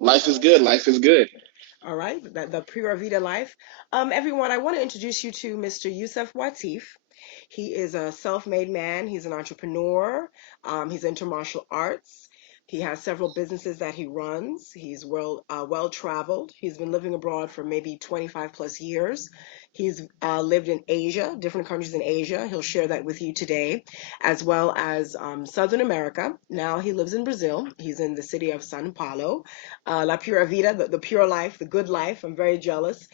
Life is good. Life is good. All right, the Pura Vida life. Everyone, I want to introduce you to Mr. Yusef Wateef. He is a self-made man. He's an entrepreneur. He's into martial arts. He has several businesses that he runs. He's well traveled. He's been living abroad for maybe 25 plus years. He's lived in Asia, different countries in Asia. He'll share that with you today, as well as Southern America. Now he lives in Brazil. He's in the city of São Paulo. La Pura Vida, the pure life, the good life. I'm very jealous.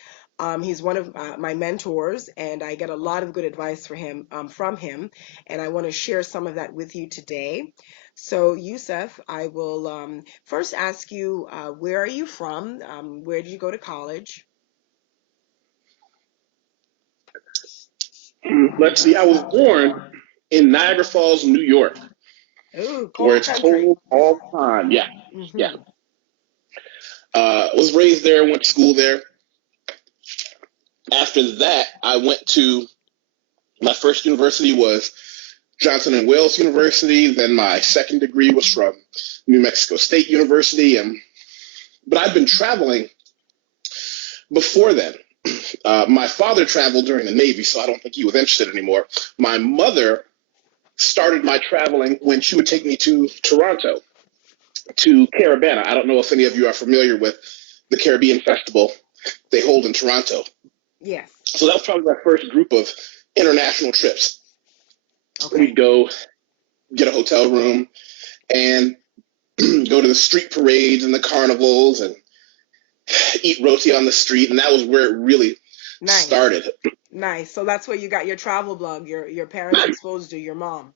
He's one of my mentors, and I get a lot of good advice from him, and I want to share some of that with you today. So, Yusef, I will first ask you, where are you from? Where did you go to college? Let's see. I was born in Niagara Falls, New York, Ooh, where cold it's country. cold all the time. Yeah, yeah. Hmm. Was raised there, went to school there. After that, I went to my first university was Johnson and Wales University. Then my second degree was from New Mexico State University, and but I've been traveling before then. My father traveled during the Navy, so I don't think he was interested anymore. My mother started my traveling when she would take me to Toronto, to Caribana. I don't know if any of you are familiar with the Caribbean Festival they hold in Toronto. Yes. So that was probably my first group of international trips. Okay. We'd go get a hotel room and go to the street parades and the carnivals and eat roti on the street. And that was where it really Nice. started. Nice. So that's where you got your travel blog. Your parents exposed you, your mom.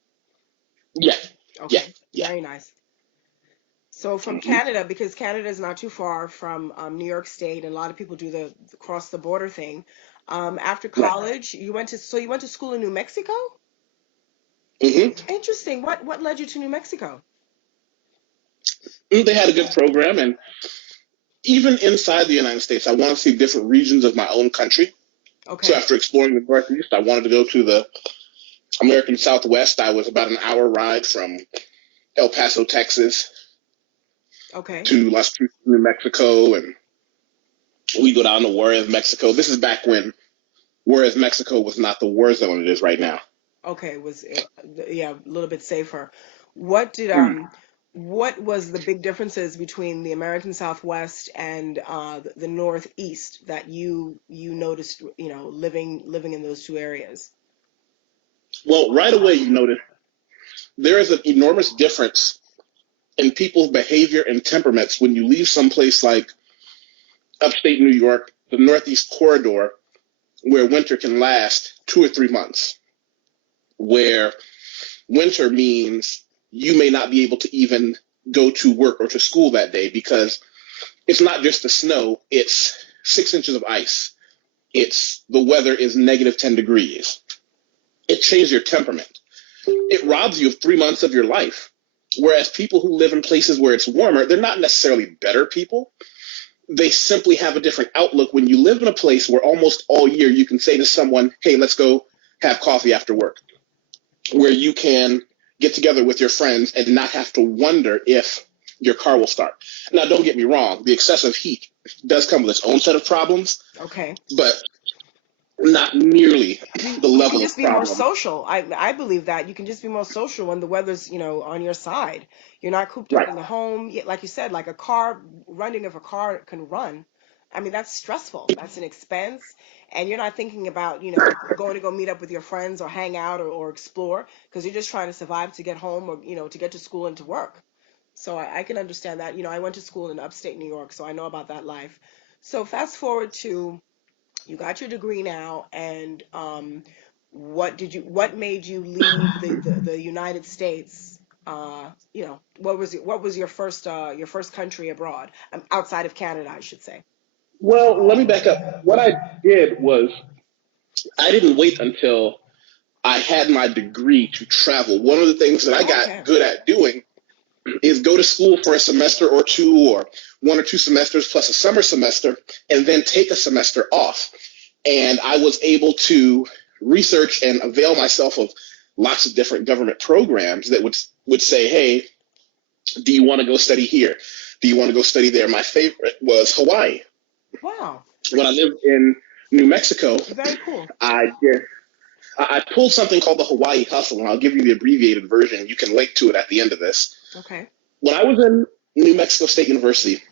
Yeah, yeah, Okay. yeah. Very nice. So from Mm-hmm. Canada, because Canada is not too far from New York State, and a lot of people do the cross the border thing. After Right. college, you went to school in New Mexico? Mm-hmm. Interesting. What led you to New Mexico? They had a good program, and even inside the United States, I want to see different regions of my own country. So Okay. after exploring the Northeast, I wanted to go to the American Southwest. I was about an hour ride from El Paso, Texas, Okay. to Las Cruces, New Mexico, and we go down to Juarez, Mexico. This is back when Juarez, Mexico was not the war zone it is right now. Okay. Was yeah, a little bit safer. What did Mm. what was the big differences between the American Southwest and the Northeast that you noticed, living in those two areas? Well, right away you notice there is an enormous difference in people's behavior and temperaments when you leave someplace like upstate New York, the Northeast corridor, where winter can last 2 or 3 months, where winter means you may not be able to even go to work or to school that day because it's not just the snow, it's 6 inches of ice. It's the weather is negative 10 degrees. It changes your temperament. It robs you of 3 months of your life. Whereas people who live in places where it's warmer, they're not necessarily better people. They simply have a different outlook. When you live in a place where almost all year you can say to someone, hey, let's go have coffee after work, where you can get together with your friends and not have to wonder if your car will start. Now, don't get me wrong, the excessive heat does come with its own set of problems, Okay. but not nearly the You can level of just be more problem. social. I believe that you can just be more social when the weather's, on your side. You're not cooped up Right, in the home. Like you said, like a car running, if a car can run, I mean that's stressful. That's an expense, and you're not thinking about, going to go meet up with your friends or hang out or explore because you're just trying to survive to get home or, to get to school and to work. So I can understand that. I went to school in upstate New York, so I know about that life. So fast forward to you got your degree now, and what made you leave the United States? What was your first country abroad, outside of Canada, I should say. well, let me back up. What I did was I didn't wait until I had my degree to travel. One of the things that I got Okay. good at doing is go to school for a semester or two, or 1 or 2 semesters plus a summer semester, and then take a semester off. And I was able to research and avail myself of lots of different government programs that would say, hey, do you want to go study here? Do you want to go study there? My favorite was Hawaii. Wow. When I lived in New Mexico, Very cool. I did. I pulled something called the Hawaii Hustle, and I'll give you the abbreviated version. You can link to it at the end of this. Okay. When I was in New Mexico State University,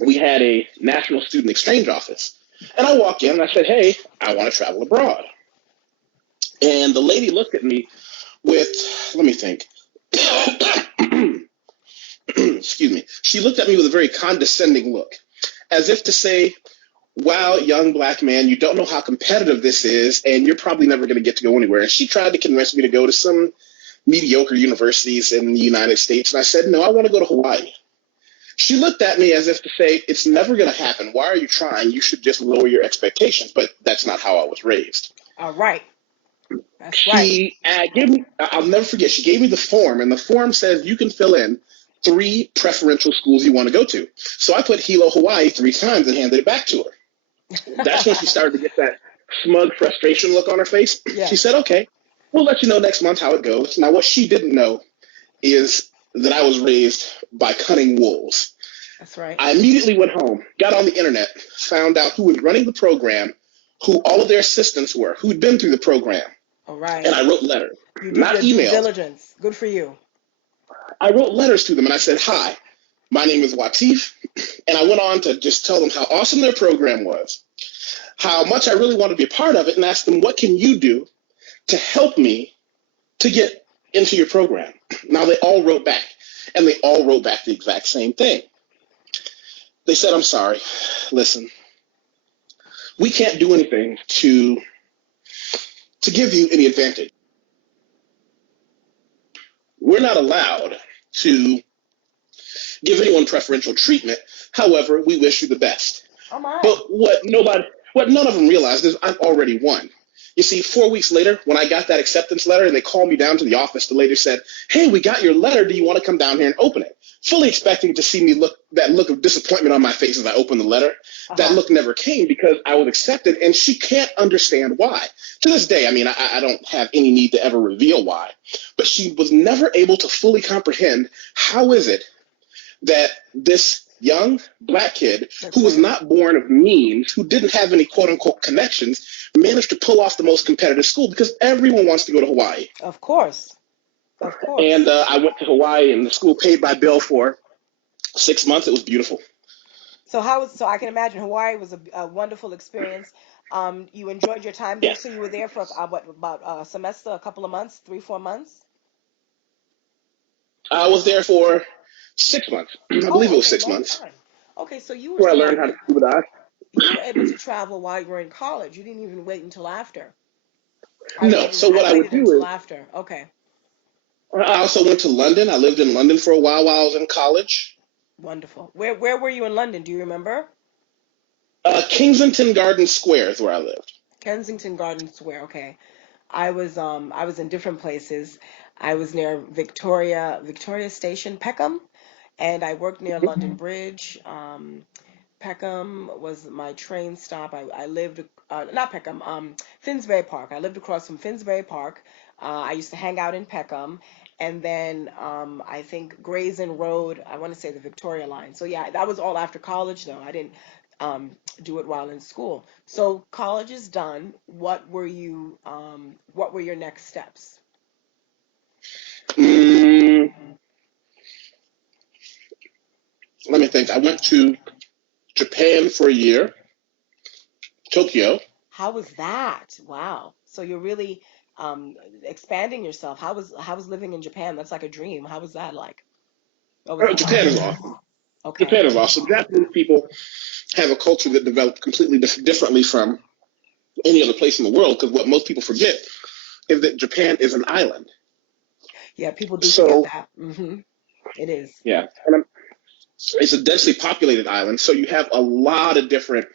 we had a national student exchange office. And I walk in and I said, hey, I want to travel abroad. And the lady looked at me with, let me think. Excuse me. She looked at me with a very condescending look, as if to say, wow, young black man, you don't know how competitive this is, and you're probably never going to get to go anywhere. And she tried to convince me to go to some mediocre universities in the United States. And I said, no, I want to go to Hawaii. She looked at me as if to say, it's never going to happen. Why are you trying? You should just lower your expectations. But that's not how I was raised. All right. That's right. She gave me, I'll never forget, she gave me the form, and the form says you can fill in 3 preferential schools you want to go to. So I put Hilo, Hawaii 3 times and handed it back to her. That's when she started to get that smug frustration look on her face. Yeah. She said, okay, we'll let you know next month how it goes. Now, what she didn't know is that I was raised by cunning wolves. That's right. I immediately went home, got on the internet, found out who was running the program, who all of their assistants were, who'd been through the program. All right. And I wrote letters, You did not your due emails. diligence. Good for you. I wrote letters to them and I said, hi, my name is Wateef. And I went on to just tell them how awesome their program was, how much I really wanted to be a part of it, and asked them, what can you do to help me to get into your program? Now, they all wrote back, and they all wrote back the exact same thing. They said, I'm sorry, listen, we can't do anything to give you any advantage. We're not allowed to give anyone preferential treatment. However, we wish you the best. Oh my. But what none of them realized is I've already won. You see, 4 weeks later, when I got that acceptance letter and they called me down to the office, the lady said, hey, we got your letter. Do you want to come down here and open it? Fully expecting to see me that look of disappointment on my face as I opened the letter. That look never came because I was accepted, and she can't understand why. To this day, I mean, I don't have any need to ever reveal why, but she was never able to fully comprehend how is it that this young black kid who was not born of means, who didn't have any quote unquote connections, managed to pull off the most competitive school because everyone wants to go to Hawaii. Of course. Of course. And I went to Hawaii, and the school paid by bill for 6 months. It was beautiful. So I can imagine Hawaii was a wonderful experience. You enjoyed your time there, Yes. so you were there for about a semester, a couple of months, 3, 4 months? I was there for 6 months. I believe it was Okay, 6 months, long time. Okay, so you were where I learned how to scuba dive. you were able to travel while you were in college. You didn't even wait until after. No. So what I would Waited do until is after. Okay. I also went to London. I lived in London for a while I was in college. Wonderful. Where were you in London? Do you remember? Kensington Gardens Square is where I lived. Kensington Gardens Square. Okay. I was in different places. I was near Victoria Station, Peckham, and I worked near London Bridge. Peckham was my train stop. I lived not Peckham, Finsbury Park. I lived across from Finsbury Park. I used to hang out in Peckham, and then I think Gray's Inn Road. I want to say the Victoria line. So yeah, that was all after college, though. I didn't do it while in school. So college is done. What were your next steps? Mm, Let me think. I went to Japan for a year, Tokyo. How was that? Wow. So you're really expanding yourself. How was living in Japan? That's like a dream. How was that like? What was that Japan like? is awesome. Okay. Japan is awesome. Japanese people have a culture that developed completely differently from any other place in the world, because what most people forget is that Japan is an island. Yeah, people do forget So, that. It is. yeah, and it's a densely populated island, so you have a lot of different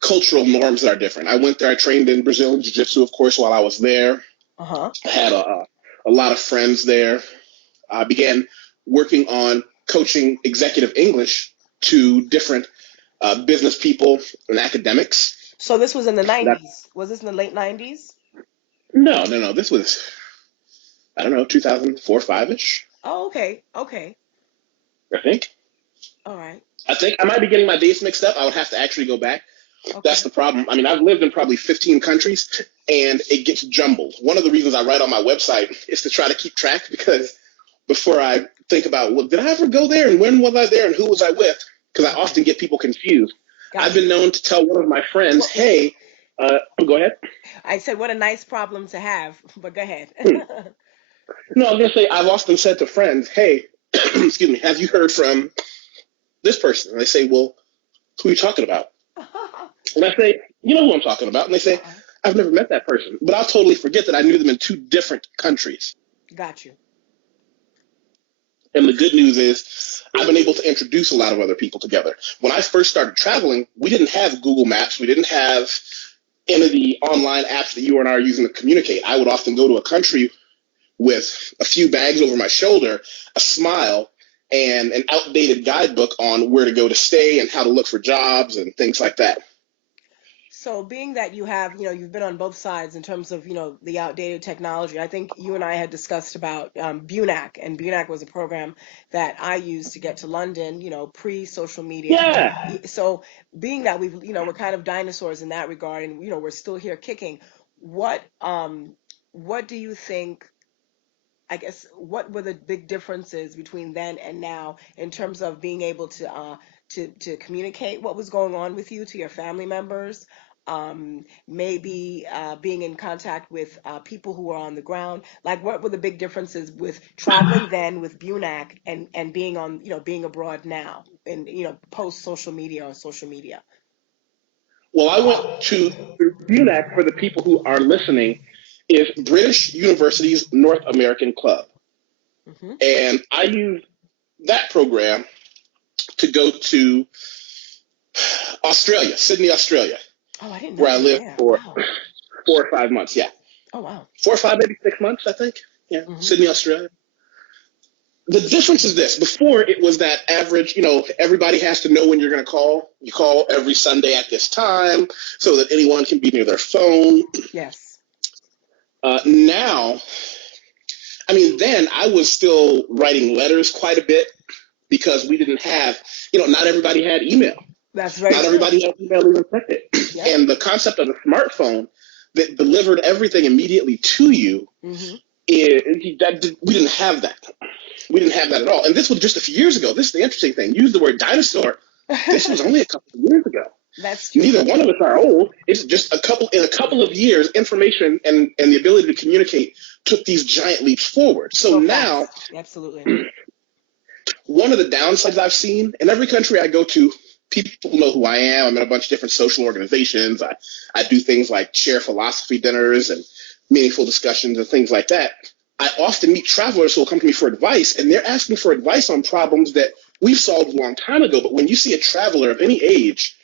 cultural norms that are different. I went there, I trained in Brazilian Jiu Jitsu, of course, while I was there. Uh-huh. I had a lot of friends there. I began working on coaching executive English to different business people and academics. So this was in the That 90s. Was this in the late 90s? no. This was, I don't know, 2004, 5 ish. Oh, okay. Okay. I think. All right. I think I might be getting my dates mixed up. I would have to actually go back. That's Okay. the problem. I mean, I've lived in probably 15 countries and it gets jumbled. One of the reasons I write on my website is to try to keep track because before I think about, well, did I ever go there and when was I there and who was I with? Because I Okay. often get people confused. I've Got been you. known to tell one of my friends, Well, hey, go ahead. I said, what a nice problem to have, but go ahead. No, I was going to say, I've often said to friends, hey, excuse me, have you heard from this person? And they say, well, who are you talking about? And I say, you know who I'm talking about? And they say, Uh-uh. I've never met that person. But I'll totally forget that I knew them in two different countries. Got you. And the good news is I've been able to introduce a lot of other people together. When I first started traveling, we didn't have Google Maps. We didn't have any of the online apps that you and I are using to communicate. I would often go to a country with a few bags over my shoulder, a smile, and an outdated guidebook on where to go to stay and how to look for jobs and things like that. So, being that you have, you've been on both sides in terms of, the outdated technology, I think you and I had discussed about BUNAC, and BUNAC was a program that I used to get to London, pre-social media. Yeah. So, being that we're kind of dinosaurs in that regard, and we're still here kicking. What do you think? I guess what were the big differences between then and now in terms of being able to communicate what was going on with you to your family members, maybe being in contact with people who are on the ground. Like, what were the big differences with traveling then with BUNAC and being on being abroad now and post social media or social media? Well, I went to BUNAC for the people who are listening is British University's North American Club. Hmm. And I used that program to go to Australia, Sydney, Australia, Oh, I didn't know where I you were lived there. for Wow. 4 or 5 months. Yeah. Oh, wow. 4 or 5, maybe 6 months, I think. Yeah. Hmm. Sydney, Australia. The difference is this. Before it was that average, everybody has to know when you're going to call. You call every Sunday at this time so that anyone can be near their phone. Yes. Now, I mean, then I was still writing letters quite a bit because we didn't have, not everybody had email. That's very Not true. everybody had email even printed. Yep. And the concept of a smartphone that delivered everything immediately to you, Hmm. we didn't have that. We didn't have that at all. And this was just a few years ago. This is the interesting thing. Use the word dinosaur. This was only a couple of years ago. That's true. Neither one of us are old. It's just in a couple of years, information and the ability to communicate took these giant leaps forward. So So now, fast. Absolutely. one of the downsides I've seen in every country I go to, people know who I am. I'm in a bunch of different social organizations. I do things like share philosophy dinners and meaningful discussions and things like that. I often meet travelers who will come to me for advice, and they're asking for advice on problems that we've solved a long time ago. But when you see a traveler of any age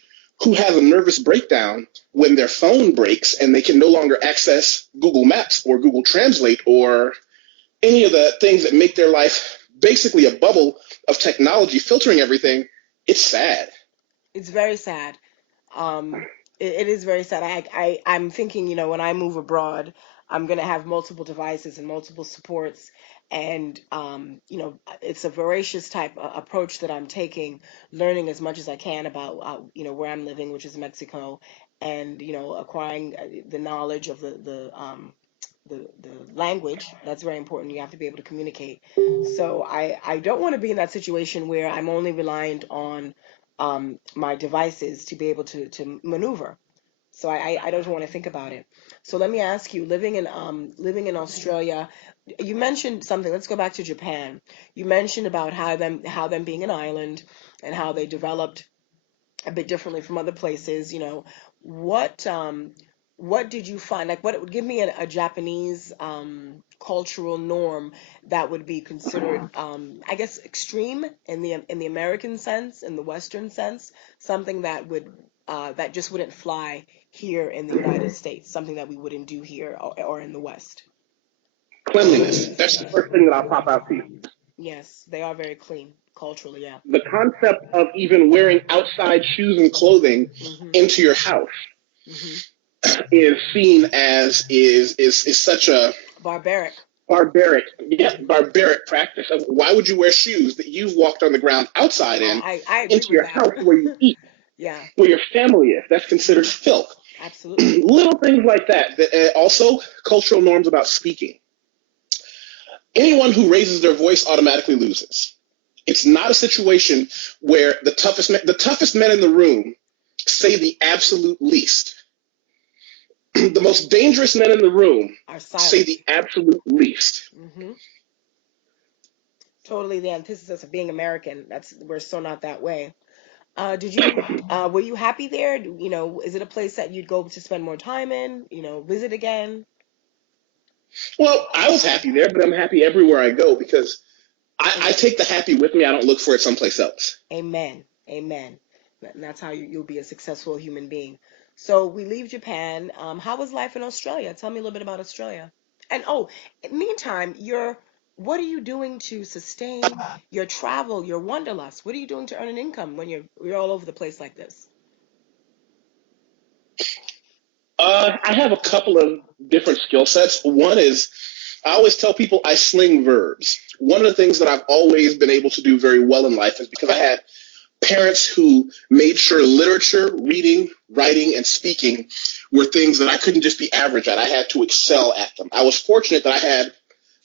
who has a nervous breakdown when their phone breaks and they can no longer access Google Maps or Google Translate or any of the things that make their life basically a bubble of technology filtering everything, it's sad. It's very sad. It is very sad. I'm thinking, when I move abroad, I'm going to have multiple devices and multiple supports. And, it's a voracious type approach that I'm taking, learning as much as I can about, where I'm living, which is Mexico, and, acquiring the knowledge of the language. That's very important. You have to be able to communicate. So I don't want to be in that situation where I'm only reliant on my devices to be able to maneuver. So I don't want to think about it. So let me ask you, living in Australia, you mentioned something. Let's go back to Japan. You mentioned about how them being an island and how they developed a bit differently from other places. What what did you find? Like, what give me a Japanese cultural norm that would be considered, I guess, extreme in the American sense, in the Western sense, something that just wouldn't fly here in the United States, something that we wouldn't do here or in the West. Cleanliness. That's the first thing that I'll pop out to you. Yes, they are very clean culturally. Yeah. The concept of even wearing outside shoes and clothing Mhm. into your house Mhm. is seen as is such a Barbaric. barbaric practice of why would you wear shoes that you've walked on the ground outside in I agree into with your that. house where you eat, Yeah, where your family is? That's considered filth. absolutely. Little things like that. Also, cultural norms about speaking. Anyone who raises their voice automatically loses. It's not a situation where the toughest men in the room say the absolute least. The most dangerous men in the room Are say silent. the absolute least. Hmm. Totally the antithesis of being American. We're so not that way. Were you happy there? Is it a place that you'd go to spend more time in? Visit again? Well, I was happy there, but I'm happy everywhere I go because I take the happy with me. I don't look for it someplace else. Amen. Amen. And that's how you'll be a successful human being. So we leave Japan. How was life in Australia? Tell me a little bit about Australia. And meantime, what are you doing to sustain your travel, your wanderlust? What are you doing to earn an income when you're all over the place like this? I have a couple of different skill sets. One is I always tell people I sling verbs. One of the things that I've always been able to do very well in life is because I had parents who made sure literature, reading, writing, and speaking were things that I couldn't just be average at. I had to excel at them. I was fortunate that I had,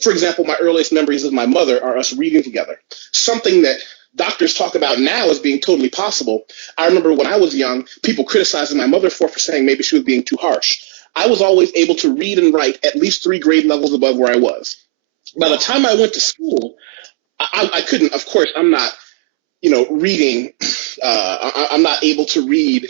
for example, my earliest memories of my mother are us reading together, something that doctors talk about now as being totally possible. I remember when I was young, people criticizing my mother for saying maybe she was being too harsh. I was always able to read and write at least 3 grade levels above where I was. By the Wow. time I went to school, I couldn't, of course, I'm not, reading, I'm not able to read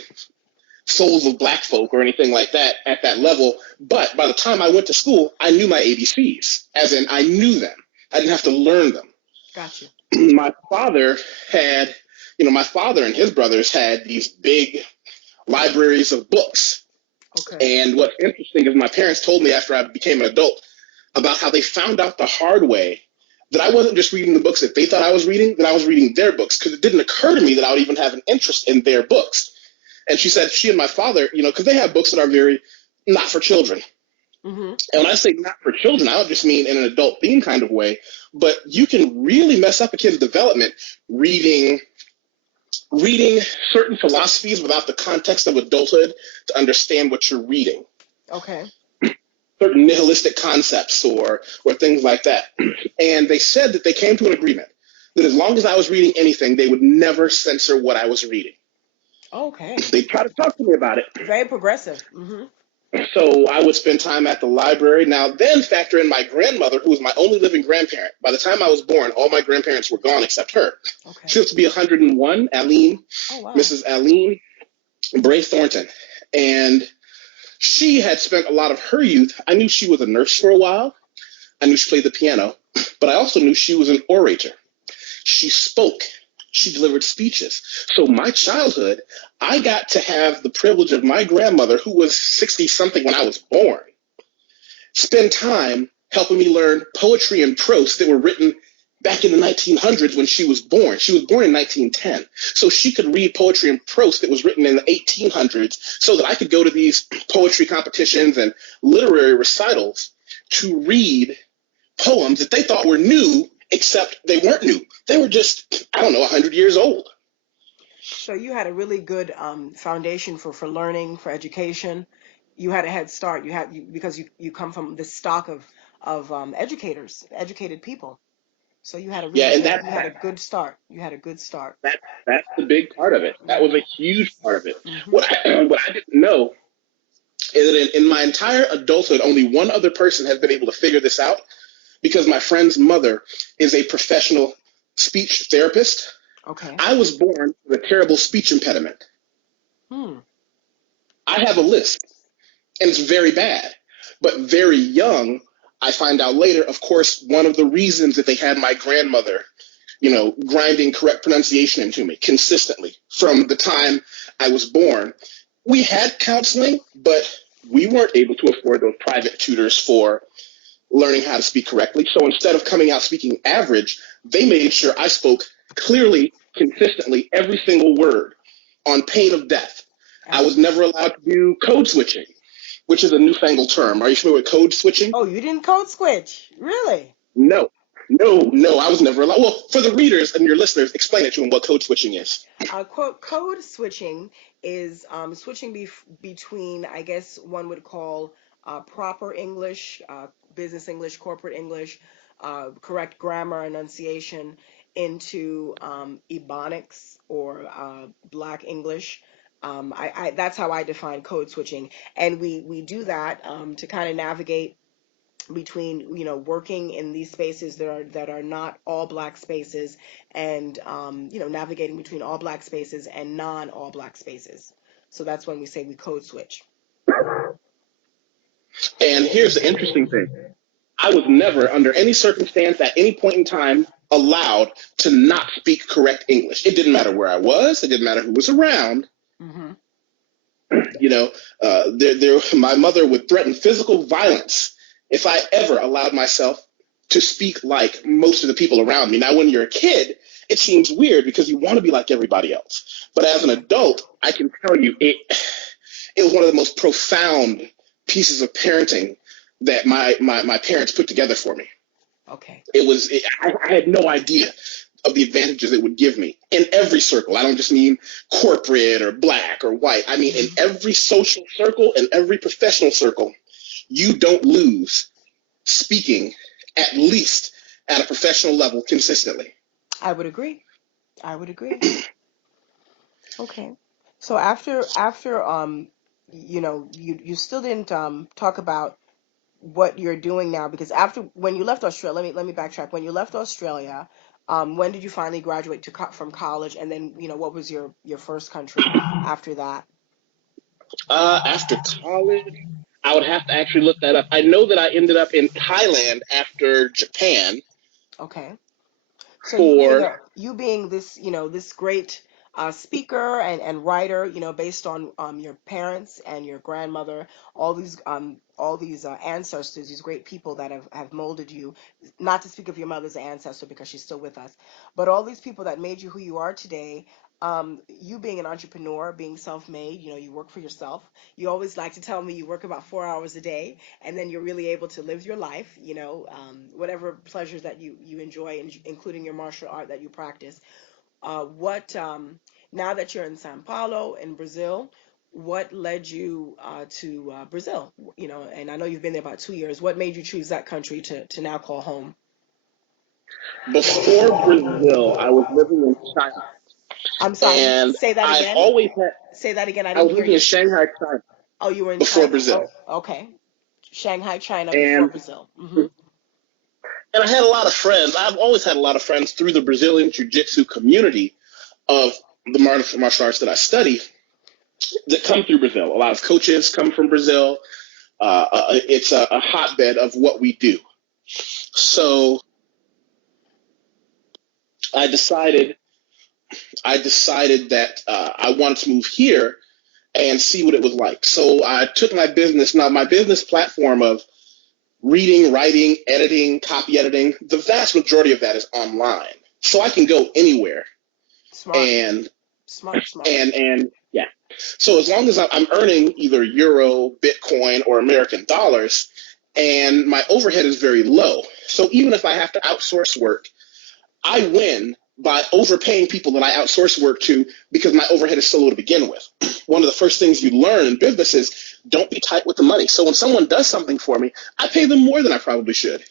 Souls of Black Folk or anything like that at that level. But by the time I went to school, I knew my ABCs, as in I knew them. I didn't have to learn them. Got you. My father had, my father and his brothers had these big libraries of books. Okay. And what's interesting is my parents told me after I became an adult about how they found out the hard way that I wasn't just reading the books that they thought I was reading, that I was reading their books, because it didn't occur to me that I would even have an interest in their books. And she said she and my father, because they have books that are very not for children. Mm-hmm. And when I say not for children, I don't just mean in an adult theme kind of way, but you can really mess up a kid's development reading certain philosophies without the context of adulthood to understand what you're reading. Okay. Certain nihilistic concepts or things like that. And they said that they came to an agreement that as long as I was reading anything, they would never censor what I was reading. Okay. They tried to talk to me about it. Very progressive. Mm-hmm. So I would spend time at the library. Now, then factor in my grandmother, who was my only living grandparent. By the time I was born, all my grandparents were gone except her. Okay. She lived to be 101, Aline, Oh, wow. Mrs. Aline Bray Thornton. And she had spent a lot of her youth. I knew she was a nurse for a while. I knew she played the piano, but I also knew she was an orator. She spoke. She delivered speeches. So my childhood, I got to have the privilege of my grandmother, who was 60 something when I was born, spend time helping me learn poetry and prose that were written back in the 1900s when she was born. She was born in 1910. So she could read poetry and prose that was written in the 1800s so that I could go to these poetry competitions and literary recitals to read poems that they thought were new, except they weren't new. They were just, 100 years old. So you had a really good foundation for learning, for education. You had a head start. Because you come from the stock of educated people. So you had a Yeah, really and good you had a good start. You had a good start. that's the big part of it. That was a huge part of it. Mm-hmm. What I didn't know is that in my entire adulthood, only one other person has been able to figure this out because my friend's mother is a professional speech therapist. Okay. I was born with a terrible speech impediment. Hmm. I have a lisp, and it's very bad. But very young, I find out later, of course, one of the reasons that they had my grandmother, grinding correct pronunciation into me consistently from the time I was born. We had counseling, but we weren't able to afford those private tutors for learning how to speak correctly. So instead of coming out speaking average, they made sure I spoke clearly, consistently, every single word on pain of death. I was never allowed to do code switching. which is a newfangled term. Are you familiar with code switching? Oh, you didn't code switch, really? No. No, I was never allowed. Well, for the readers and your listeners, explain it to them what code switching is. Code switching is switching between, I guess one would call proper English, business English, corporate English, correct grammar, enunciation, into Ebonics or Black English. That's how I define code switching, and we do that to kind of navigate between, working in these spaces that are not all Black spaces, and navigating between all Black spaces and non all Black spaces. So that's when we say we code switch. And here's the interesting thing. I was never, under any circumstance, at any point in time, allowed to not speak correct English. It didn't matter where I was. It didn't matter who was around. Mm-hmm. My mother would threaten physical violence if I ever allowed myself to speak like most of the people around me. Now, when you're a kid, it seems weird because you want to be like everybody else. But as an adult, I can tell you it was one of the most profound pieces of parenting that my parents put together for me. Okay. I had no idea of the advantages it would give me in every circle. I don't just mean corporate or Black or white. I mean, in every social circle and every professional circle, you don't lose speaking at least at a professional level consistently. I would agree. Okay. So after you still didn't talk about what you're doing now, because after when you left Australia, let me backtrack. When you left Australia, when did you finally graduate from college, and then what was your first country after that? After college, I would have to actually look that up. I know that I ended up in Thailand after Japan Okay. So for you being this this great speaker and writer, based on your parents and your grandmother, all these ancestors, these great people that have molded you. Not to speak of your mother's ancestor because she's still with us, but all these people that made you who you are today. You being an entrepreneur, being self-made, you work for yourself. You always like to tell me you work about 4 hours a day, and then you're really able to live your life, whatever pleasures that you enjoy, including your martial art that you practice. What Now that you're in Sao Paulo in Brazil, what led you to Brazil? And I know you've been there about 2 years. What made you choose that country to now call home? before Brazil, I was living in China, I'm sorry. and Say that I've again. always had. Say that again. I I didn't was hear living in you. Shanghai, China, Oh, you were in before China. Brazil, Oh, okay. Shanghai, China before and Brazil. Mm-hmm. I had a lot of friends. I've always had a lot of friends through the Brazilian Jiu-Jitsu community of the martial arts that I study that come through Brazil. A lot of coaches come from Brazil. It's a hotbed of what we do. So I decided that I wanted to move here and see what it was like. So I took my business platform of reading, writing, editing, copy editing. The vast majority of that is online, so I can go anywhere. Smart, And smart, smart. and yeah. So as long as I'm earning either euro, Bitcoin, or American dollars, and my overhead is very low. So even if I have to outsource work, I win by overpaying people that I outsource work to because my overhead is so low to begin with. One of the first things you learn in business is don't be tight with the money. So when someone does something for me, I pay them more than I probably should.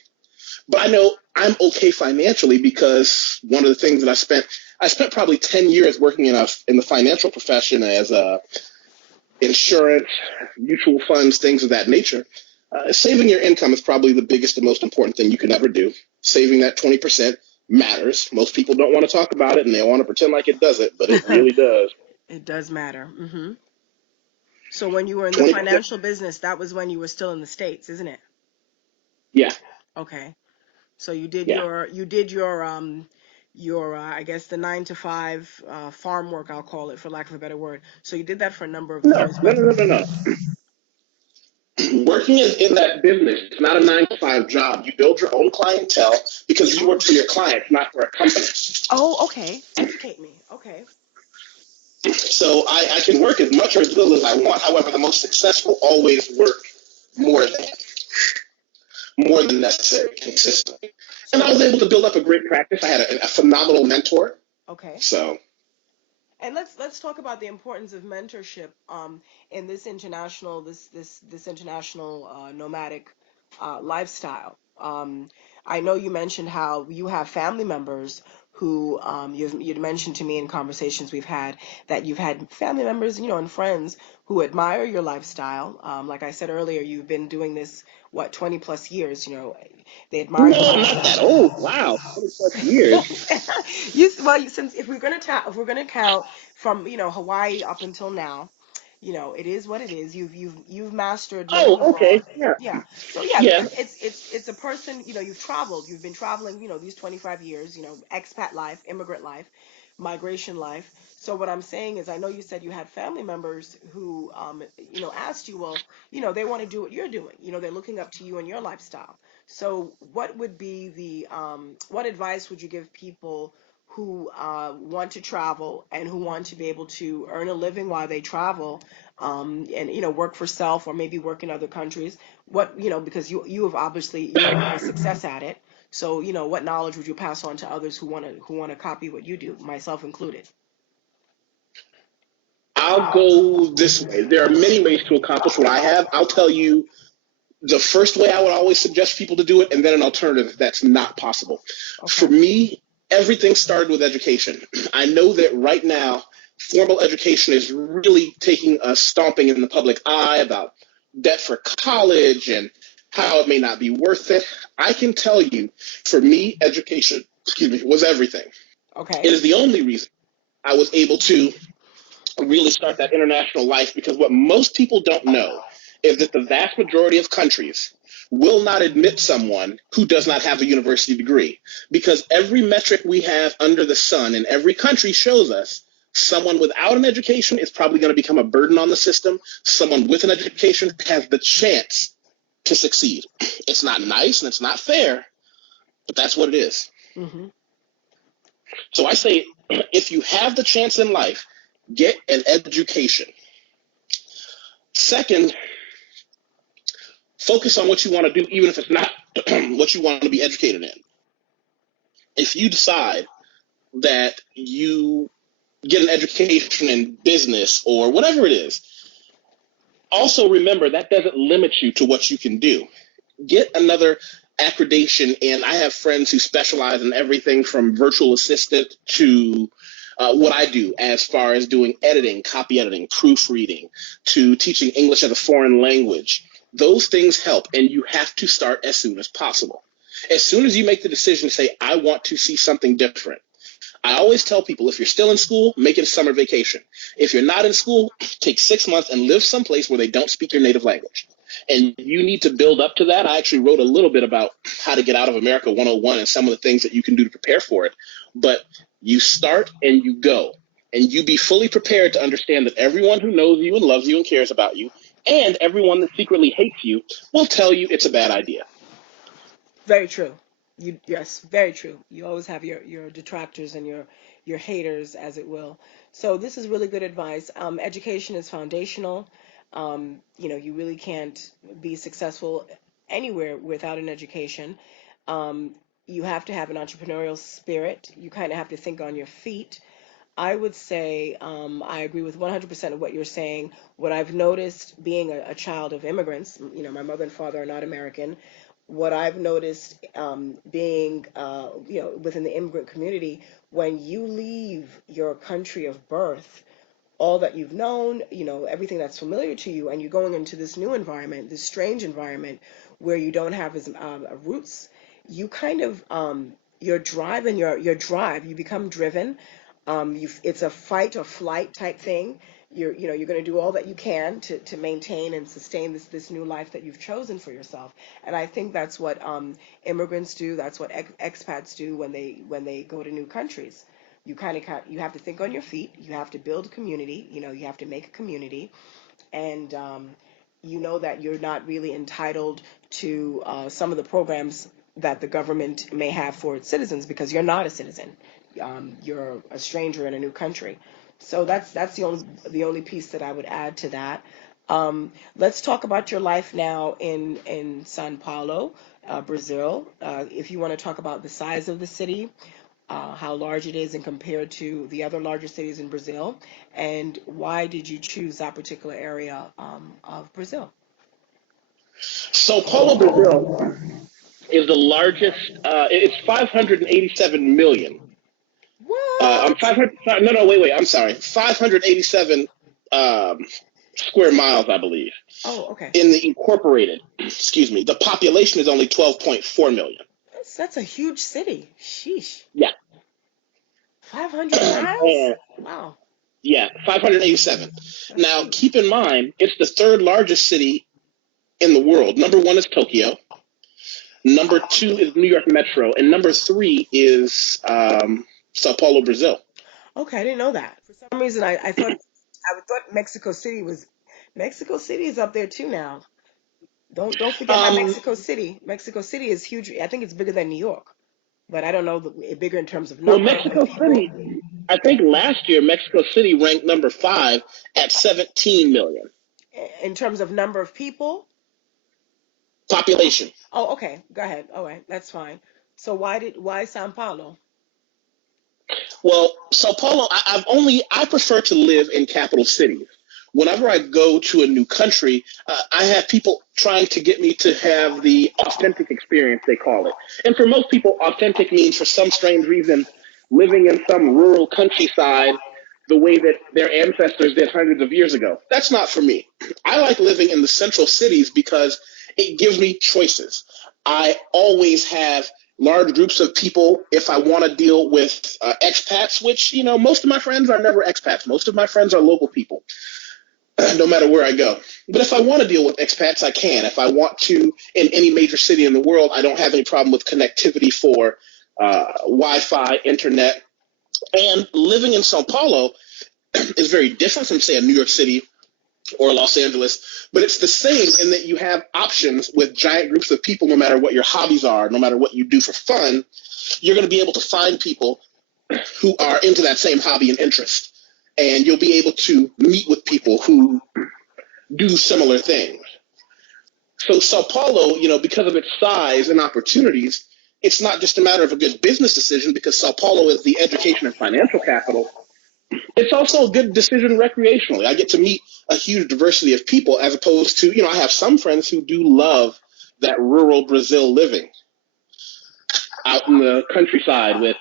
But I know I'm okay financially because one of the things that I spent probably 10 years working in the financial profession as insurance, mutual funds, things of that nature. Saving your income is probably the biggest and most important thing you can ever do. Saving that 20% matters. Most people don't want to talk about it and they want to pretend like it doesn't, but it really does. It does matter. Hmm. So when you were in the 20%. financial business, that was when you were still in the States, isn't it? Yeah. Okay. So you did Yeah. your I guess the 9 to 5 farm work, I'll call it for lack of a better word. So you did that for a number of No, years, no, but no, no, no, no. Working in that business is not a 9 to 5 job. You build your own clientele because you work oh, for your clients, not for a company. oh, okay. Educate me. Okay. So I can work as much or as little as I want. However, the most successful always work more than necessary consistently. And I was able to build up a great practice. I had a phenomenal mentor. Okay. So And let's talk about the importance of mentorship in this international this international nomadic lifestyle. I know you mentioned how you have family members who you'd mentioned to me in conversations we've had that you've had family members, and friends who admire your lifestyle. Like I said earlier, you've been doing this what 20 plus years. They admire your no, I'm not that lifestyle. old. Wow, 20 plus years. Since if we're gonna count from Hawaii up until now, it is what it is. You've mastered living Oh, okay, abroad. yeah, Yeah. So yeah, yeah. it's a person. You've traveled. You've been traveling. These 25 years. Expat life, immigrant life, migration life. So what I'm saying is, I know you said you had family members who, asked you, well, they want to do what you're doing. They're looking up to you and your lifestyle. So, what would be what advice would you give people who want to travel and who want to be able to earn a living while they travel, and work for self or maybe work in other countries? Because you have obviously you're a success at it. So, what knowledge would you pass on to others who want to copy what you do, myself included? I'll go this way. There are many ways to accomplish what I have. I'll tell you the first way I would always suggest people to do it, and then an alternative that's not possible. For Okay. me, everything started with education. I know that right now, formal education is really taking a stomping in the public eye about debt for college and how it may not be worth it. I can tell you, for me, education, was everything. It Okay. is the only reason I was able to really start that international life, because what most people don't know is that the vast majority of countries will not admit someone who does not have a university degree, because every metric we have under the sun in every country shows us someone without an education is probably going to become a burden on the system. Someone with an education has the chance to succeed. It's not nice and it's not fair, but that's what it is. Mm-hmm. So I say, if you have the chance in life, get an education. Second, focus on what you want to do, even if it's not what you want to be educated in. If you decide that you get an education in business or whatever it is, also remember that doesn't limit you to what you can do. Get another accreditation, and I have friends who specialize in everything from virtual assistant to what I do as far as doing editing, copy editing, proofreading, to teaching English as a foreign language. Those things help, and you have to start as soon as possible. As soon as you make the decision to say, I want to see something different, I always tell people, if you're still in school, make it a summer vacation. If you're not in school, take 6 months and live someplace where they don't speak your native language. And you need to build up to that. I actually wrote a little bit about how to get out of America 101 and some of the things that you can do to prepare for it. But you start and you go. And you be fully prepared to understand that everyone who knows you and loves you and cares about you, and everyone that secretly hates you, will tell you it's a bad idea. Very true. Yes, very true. You always have your detractors and your haters, as it will. So this is really good advice. Education is foundational. You really can't be successful anywhere without an education. Um, you have to have an entrepreneurial spirit. You kind of have to think on your feet. I would say I agree with 100% of what you're saying. What I've noticed being a child of immigrants, my mother and father are not American. What I've noticed being, within the immigrant community, when you leave your country of birth, all that you've known, everything that's familiar to you, and you're going into this new environment, this strange environment where you don't have as roots, you kind of your drive and your drive, you become driven. It's a fight or flight type thing. You're going to do all that you can to maintain and sustain this new life that you've chosen for yourself. And I think that's what immigrants do. That's what expats do when they go to new countries. You have to think on your feet. You have to build a community. You have to make a community, and you know that you're not really entitled to some of the programs that the government may have for its citizens because you're not a citizen. You're a stranger in a new country. So that's the only piece that I would add to that. Let's talk about your life now in Sao Paulo, Brazil. If you want to talk about the size of the city, how large it is and compared to the other larger cities in Brazil, and why did you choose that particular area of Brazil? Sao Paulo, Brazil is the largest. It's 587 million. I'm What? 500. No, no, wait, wait. I'm sorry. 587 um, square miles, I believe. Oh, okay. In the incorporated, excuse me, the population is only 12.4 million. That's a huge city. Sheesh. Yeah, 500 miles? and Wow. yeah, 587. That's Now, huge. keep in mind, it's the third largest city in the world. Number one is Tokyo. Number two is New York Metro, and number three is Sao Paulo, Brazil. Okay, I didn't know that. For some reason, I thought Mexico City is up there too now. Don't forget my Um, Mexico City. Mexico City is huge. I think it's bigger than New York, but I don't know bigger in terms of well, number of Mexico people. City, I think last year Mexico City ranked number five at 17 million In terms of number of people. population. Oh, okay. Go ahead. All right, that's fine. So why Sao Paulo? Well, Sao Paulo, I prefer to live in capital cities. Whenever I go to a new country, I have people trying to get me to have the authentic experience, they call it. And for most people, authentic means, for some strange reason, living in some rural countryside the way that their ancestors did hundreds of years ago. That's not for me. I like living in the central cities because it gives me choices. I always have large groups of people if I want to deal with expats, which, most of my friends are never expats. Most of my friends are local people, no matter where I go. But if I want to deal with expats, I can. If I want to, in any major city in the world, I don't have any problem with connectivity for Wi Fi, internet. And living in Sao Paulo is very different from, say, a New York City or Los Angeles, but it's the same in that you have options with giant groups of people. No matter what your hobbies are, no matter what you do for fun, you're going to be able to find people who are into that same hobby and interest. And you'll be able to meet with people who do similar things. So Sao Paulo, because of its size and opportunities, it's not just a matter of a good business decision because Sao Paulo is the education and financial capital. It's also a good decision recreationally. I get to meet a huge diversity of people as opposed to, I have some friends who do love that rural Brazil living out in the countryside with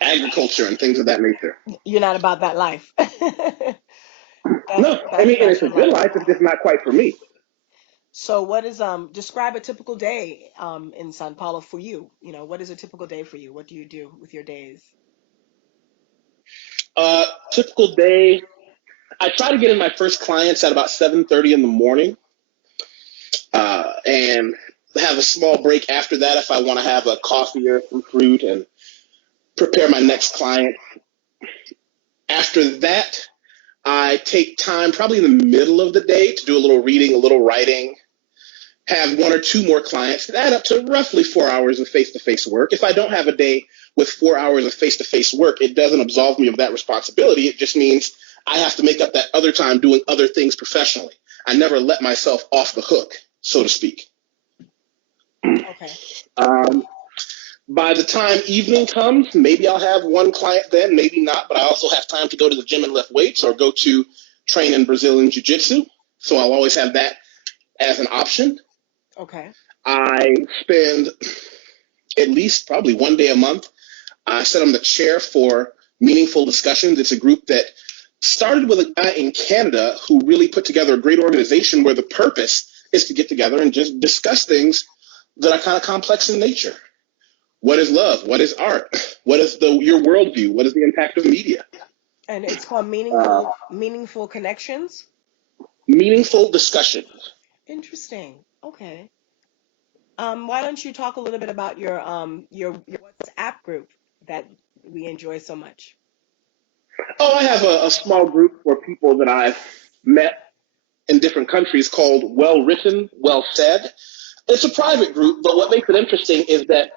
agriculture and things of that nature. You're not about that life. That's No, I that's mean, and not it's a your good life. life. It's just not quite for me. So what is describe a typical day in Sao Paulo for you? What is a typical day for you? What do you do with your days? Typical day. I try to get in my first clients at about 7:30 in the morning, and have a small break after that if I want to have a coffee or some fruit and prepare my next client. After that, I take time probably in the middle of the day to do a little reading, a little writing, have one or two more clients, and add up to roughly 4 hours of face to face work. If I don't have a day with 4 hours of face to face work, it doesn't absolve me of that responsibility. It just means I have to make up that other time doing other things professionally. I never let myself off the hook, so to speak. Okay. Um, by the time evening comes, maybe I'll have one client then, maybe not, but I also have time to go to the gym and lift weights or go to train in Brazilian Jiu Jitsu. So I'll always have that as an option. Okay. I spend at least probably one day a month. I sit on the chair for Meaningful Discussions. It's a group that started with a guy in Canada who really put together a great organization where the purpose is to get together and just discuss things that are kind of complex in nature. What is love? What is art? What is your worldview? What is the impact of media? And it's called Uh, meaningful connections. Meaningful discussions. Interesting. Okay. Why don't you talk a little bit about your WhatsApp group that we enjoy so much? Oh, I have a small group for people that I've met in different countries called Well Written, Well Said. It's a private group, but what makes it interesting is that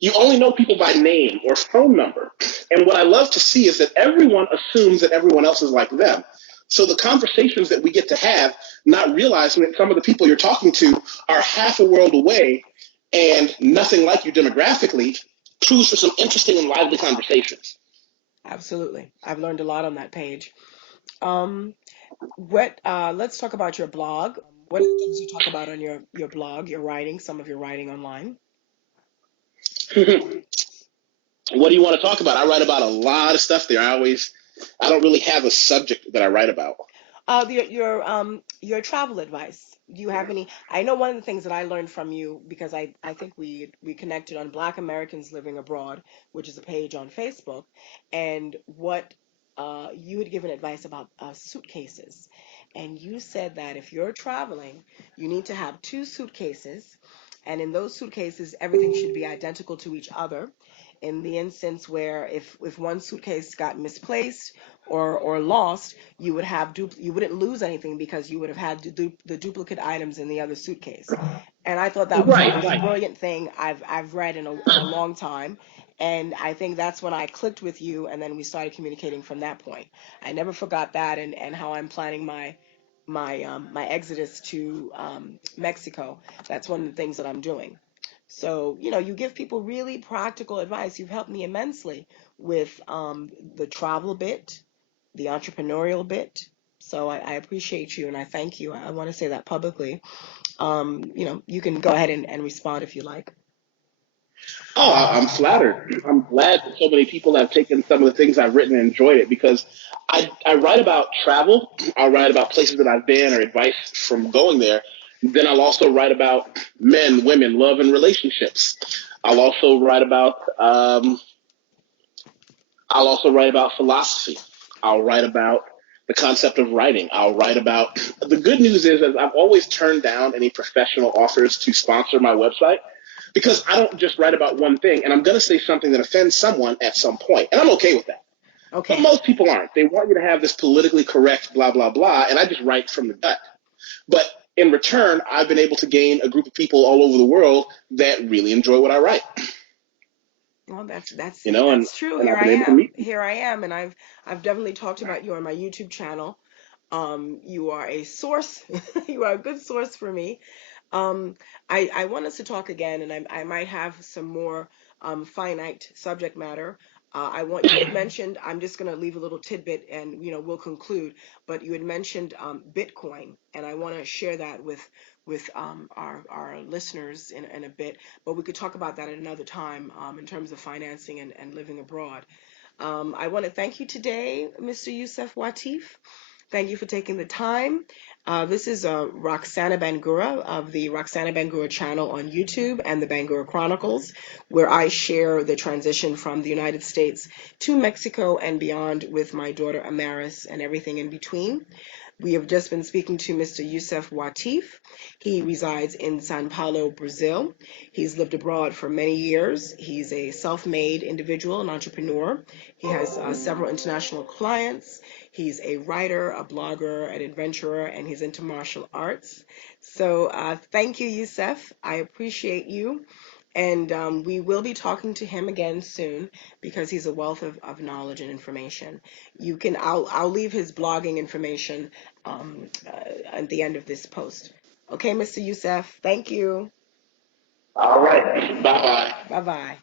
you only know people by name or phone number. And what I love to see is that everyone assumes that everyone else is like them. So the conversations that we get to have, not realizing that some of the people you're talking to are half a world away and nothing like you demographically, proves for some interesting and lively conversations. Absolutely. I've learned a lot on that page. Um, let's talk about your blog. What are the things you talk about on your blog, your writing, some of your writing online? What do you want to talk about? I write about a lot of stuff there. I don't really have a subject that I write about. Your travel advice. Do you have any? I know one of the things that I learned from you because I think we connected on Black Americans Living Abroad, which is a page on Facebook, and what you had given advice about suitcases, and you said that if you're traveling, you need to have two suitcases, and in those suitcases, everything should be identical to each other. In the instance where if one suitcase got misplaced or lost, you wouldn't lose anything because you would have had the duplicate items in the other suitcase. And I thought that was the Right, most right. brilliant thing I've read in a long time. And I think that's when I clicked with you, and then we started communicating from that point. I never forgot that, and how I'm planning my exodus to Mexico. That's one of the things that I'm doing. So, you give people really practical advice. You've helped me immensely with the travel bit, the entrepreneurial bit. So I appreciate you and I thank you. I want to say that publicly. You can go ahead and respond if you like. Oh, I'm flattered. I'm glad that so many people have taken some of the things I've written and enjoyed it because I write about travel. I'll write about places that I've been or advice from going there. Then I'll also write about men, women, love, and relationships. I'll also write about I'll also write about philosophy. I'll write about the concept of writing. I'll write about the good news is that I've always turned down any professional offers to sponsor my website because I don't just write about one thing and I'm going to say something that offends someone at some point, and I'm okay with that. But Okay. most people aren't. They want you to have this politically correct blah blah blah, and I just write from the gut. But in return, I've been able to gain a group of people all over the world that really enjoy what I write. Well, You know, that's true. and I've been able to meet people. Here I am, and I've definitely talked about you on my YouTube channel. You are a source. You are a good source for me. Um, I want us to talk again, and I might have some more finite subject matter. You had mentioned, I'm just going to leave a little tidbit and, we'll conclude, but you had mentioned Bitcoin, and I want to share that with our listeners in a bit, but we could talk about that at another time in terms of financing and living abroad. I want to thank you today, Mr. Yusef Wateef. Thank you for taking the time. This is Roxana Bangura of the Roxana Bangura channel on YouTube and the Bangura Chronicles, where I share the transition from the United States to Mexico and beyond with my daughter Amaris and everything in between. We have just been speaking to Mr. Yusef Wateef. He resides in Sao Paulo, Brazil. He's lived abroad for many years. He's a self-made individual, an entrepreneur. He has several international clients. He's a writer, a blogger, an adventurer, and he's into martial arts. So thank you, Yusef. I appreciate you. And we will be talking to him again soon because he's a wealth of knowledge and information. I'll leave his blogging information at the end of this post. Okay, Mr. Yusef, thank you. All right. Bye bye. Bye bye.